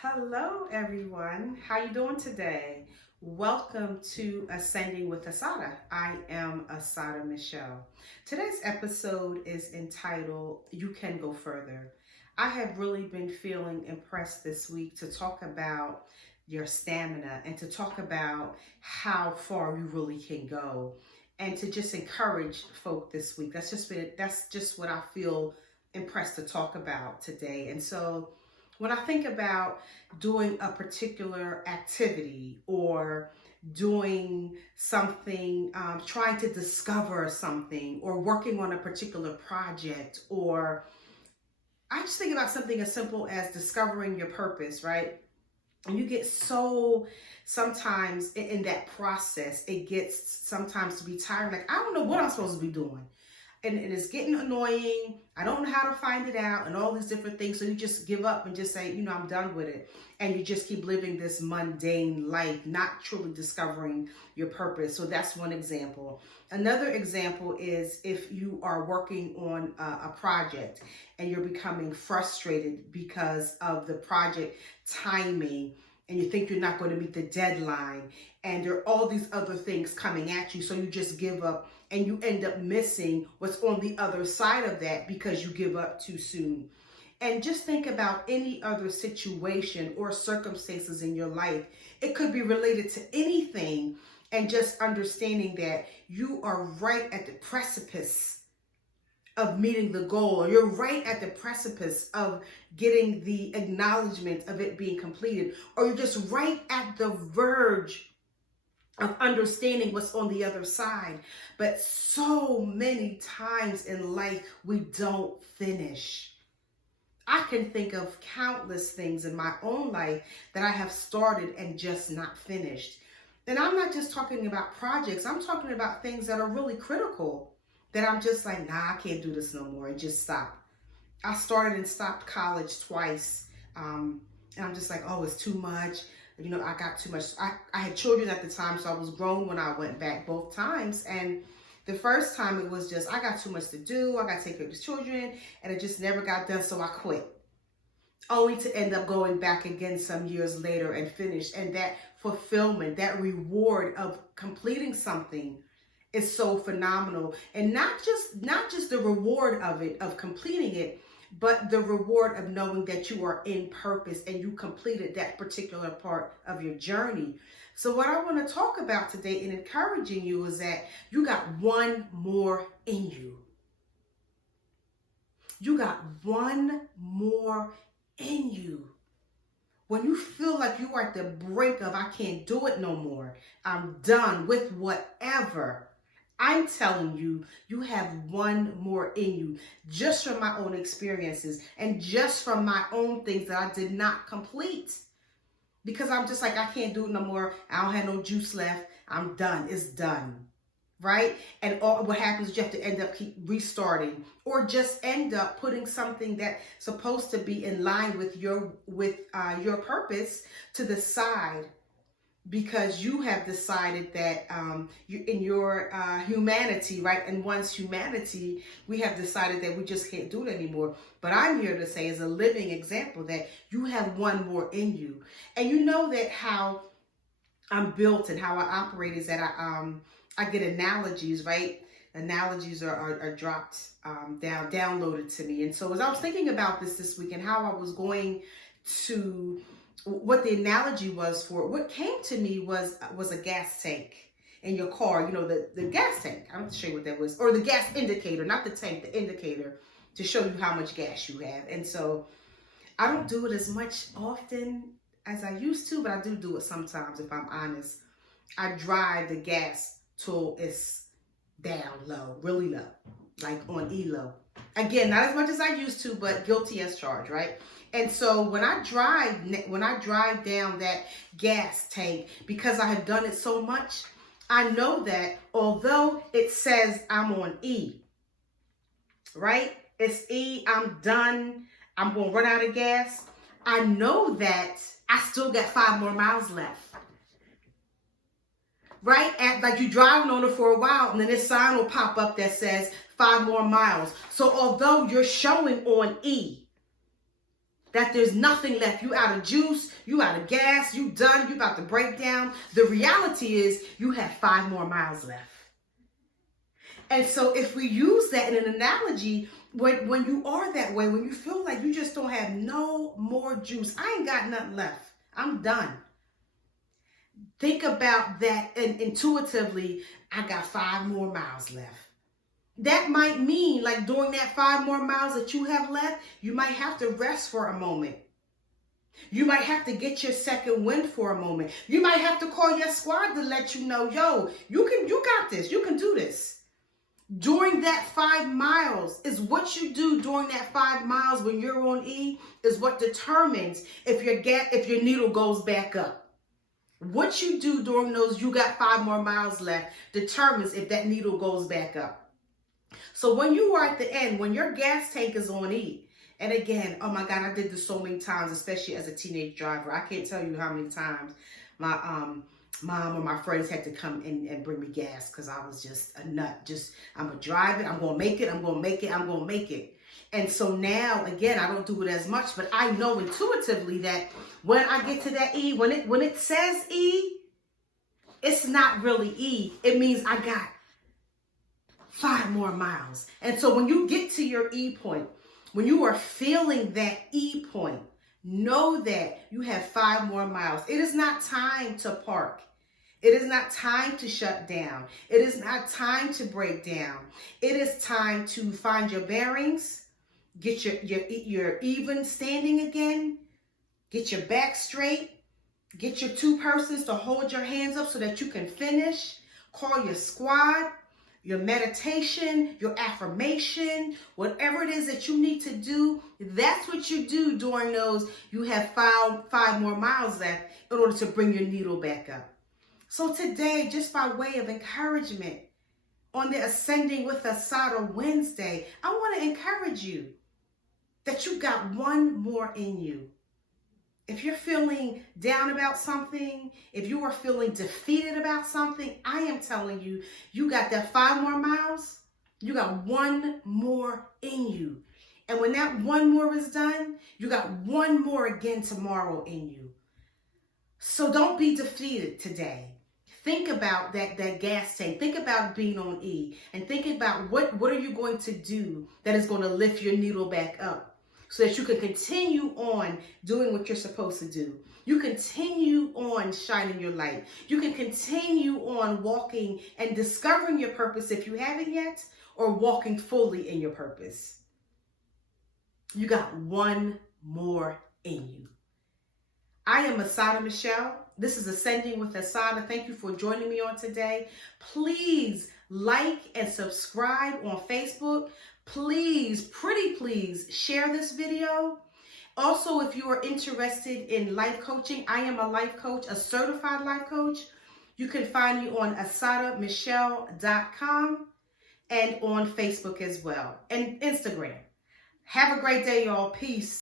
Hello, everyone. How you doing today? Welcome to Ascending with Assata. I am Assata Michelle. Today's episode is entitled "You Can Go Further." I have really been feeling impressed this week to talk about your stamina and to talk about how far you really can go, and to just encourage folk this week. That's just what I feel impressed to talk about today. And so when I think about doing a particular activity or doing something, trying to discover something or working on a particular project, or I just think about something as simple as discovering your purpose, right? And you get so sometimes in that process, it gets sometimes to be tired. Like, I don't know what I'm supposed to be doing, and it's getting annoying. I don't know how to find it out and all these different things. So you just give up and just say, I'm done with it. And you just keep living this mundane life, not truly discovering your purpose. So that's one example. Another example is if you are working on a project and you're becoming frustrated because of the project timing, and you think you're not going to meet the deadline, and there are all these other things coming at you. So you just give up and you end up missing what's on the other side of that because you give up too soon. And just think about any other situation or circumstances in your life. It could be related to anything, and just understanding that you are right at the precipice of meeting the goal, or you're right at the precipice of getting the acknowledgement of it being completed, or you're just right at the verge of understanding what's on the other side. But so many times in life, we don't finish. I can think of countless things in my own life that I have started and just not finished. And I'm not just talking about projects. I'm talking about things that are really critical, that I'm just like, nah, I can't do this no more, and just stop. I started and stopped college twice. And I'm just like, oh, it's too much. I got too much. I had children at the time, so I was grown when I went back both times. And the first time it was just, I got too much to do. I got to take care of the children, and it just never got done. So I quit, only to end up going back again some years later and finish. And that fulfillment, that reward of completing something is so phenomenal. And not just the reward of it, of completing it, but the reward of knowing that you are in purpose and you completed that particular part of your journey. So what I want to talk about today in encouraging you is that you got one more in you. You got one more in you. When you feel like you are at the brink of, I can't do it no more, I'm done with whatever, I'm telling you, you have one more in you, just from my own experiences and just from my own things that I did not complete. Because I'm just like, I can't do it no more. I don't have no juice left. I'm done. It's done. Right? And what happens is you have to end up keep restarting, or just end up putting something that's supposed to be in line with your purpose to the side, because you have decided that you, in your humanity, right? And one's humanity, we have decided that we just can't do it anymore. But I'm here to say, as a living example, that you have one more in you. And you know that how I'm built and how I operate is that I get analogies, right? Analogies are dropped downloaded to me. And so as I was thinking about this week and how I was going to, what the analogy was for, what came to me was a gas tank in your car. The gas tank. I'm not sure what that was, or the gas indicator, not the tank, the indicator, to show you how much gas you have. And so I don't do it as much often as I used to, but I do it sometimes. If I'm honest, I drive the gas till it's down low, really low, like on ELO. Again, not as much as I used to, but guilty as charged, right? And so when I drive down that gas tank, because I have done it so much, I know that although it says I'm on E, right? It's E, I'm done, I'm going to run out of gas. I know that I still got 5 more miles left. Right? Like you're driving on it for a while, and then this sign will pop up that says 5 more miles. So although you're showing on E, that there's nothing left. You out of juice, you out of gas, you done, you about to break down. The reality is you have 5 more miles left. And so if we use that in an analogy, when you are that way, when you feel like you just don't have no more juice, I ain't got nothing left, I'm done. Think about that, and intuitively, I got 5 more miles left. That might mean, like, during that 5 more miles that you have left, you might have to rest for a moment. You might have to get your second wind for a moment. You might have to call your squad to let you know, yo, you got this, you can do this. During that 5 miles is what you do during that 5 miles when you're on E is what determines if your needle goes back up. What you do during those, you got 5 more miles left, determines if that needle goes back up. So when you are at the end, when your gas tank is on E, and again, oh my God, I did this so many times, especially as a teenage driver. I can't tell you how many times my mom or my friends had to come in and bring me gas because I was just a nut. I'm going to drive it. I'm going to make it. I'm going to make it. I'm going to make it. And so now, again, I don't do it as much, but I know intuitively that when I get to that E, when it says E, it's not really E. It means I got 5 more miles. And so when you get to your E point, when you are feeling that E point, know that you have 5 more miles. It is not time to park. It is not time to shut down. It is not time to break down. It is time to find your bearings, get your even standing again, get your back straight, get your 2 persons to hold your hands up so that you can finish, call your squad, your meditation, your affirmation, whatever it is that you need to do, that's what you do during those, you have 5 more miles left in order to bring your needle back up. So today, just by way of encouragement, on the Ascending with Assata Wednesday, I want to encourage you that you got 1 more in you. If you're feeling down about something, if you are feeling defeated about something, I am telling you, you got that 5 more miles, you got 1 more in you. And when that 1 more is done, you got 1 more again tomorrow in you. So don't be defeated today. Think about that gas tank. Think about being on E. And think about what are you going to do that is going to lift your needle back up so that you can continue on doing what you're supposed to do. You continue on shining your light. You can continue on walking and discovering your purpose if you haven't yet, or walking fully in your purpose. You got 1 more in you. I am Assata Michelle. This is Ascending with Assata. Thank you for joining me on today. Please like and subscribe on Facebook. Please, pretty please, share this video. Also, if you are interested in life coaching, I am a life coach, a certified life coach. You can find me on assatamichelle.com and on Facebook as well, and Instagram. Have a great day, y'all. Peace.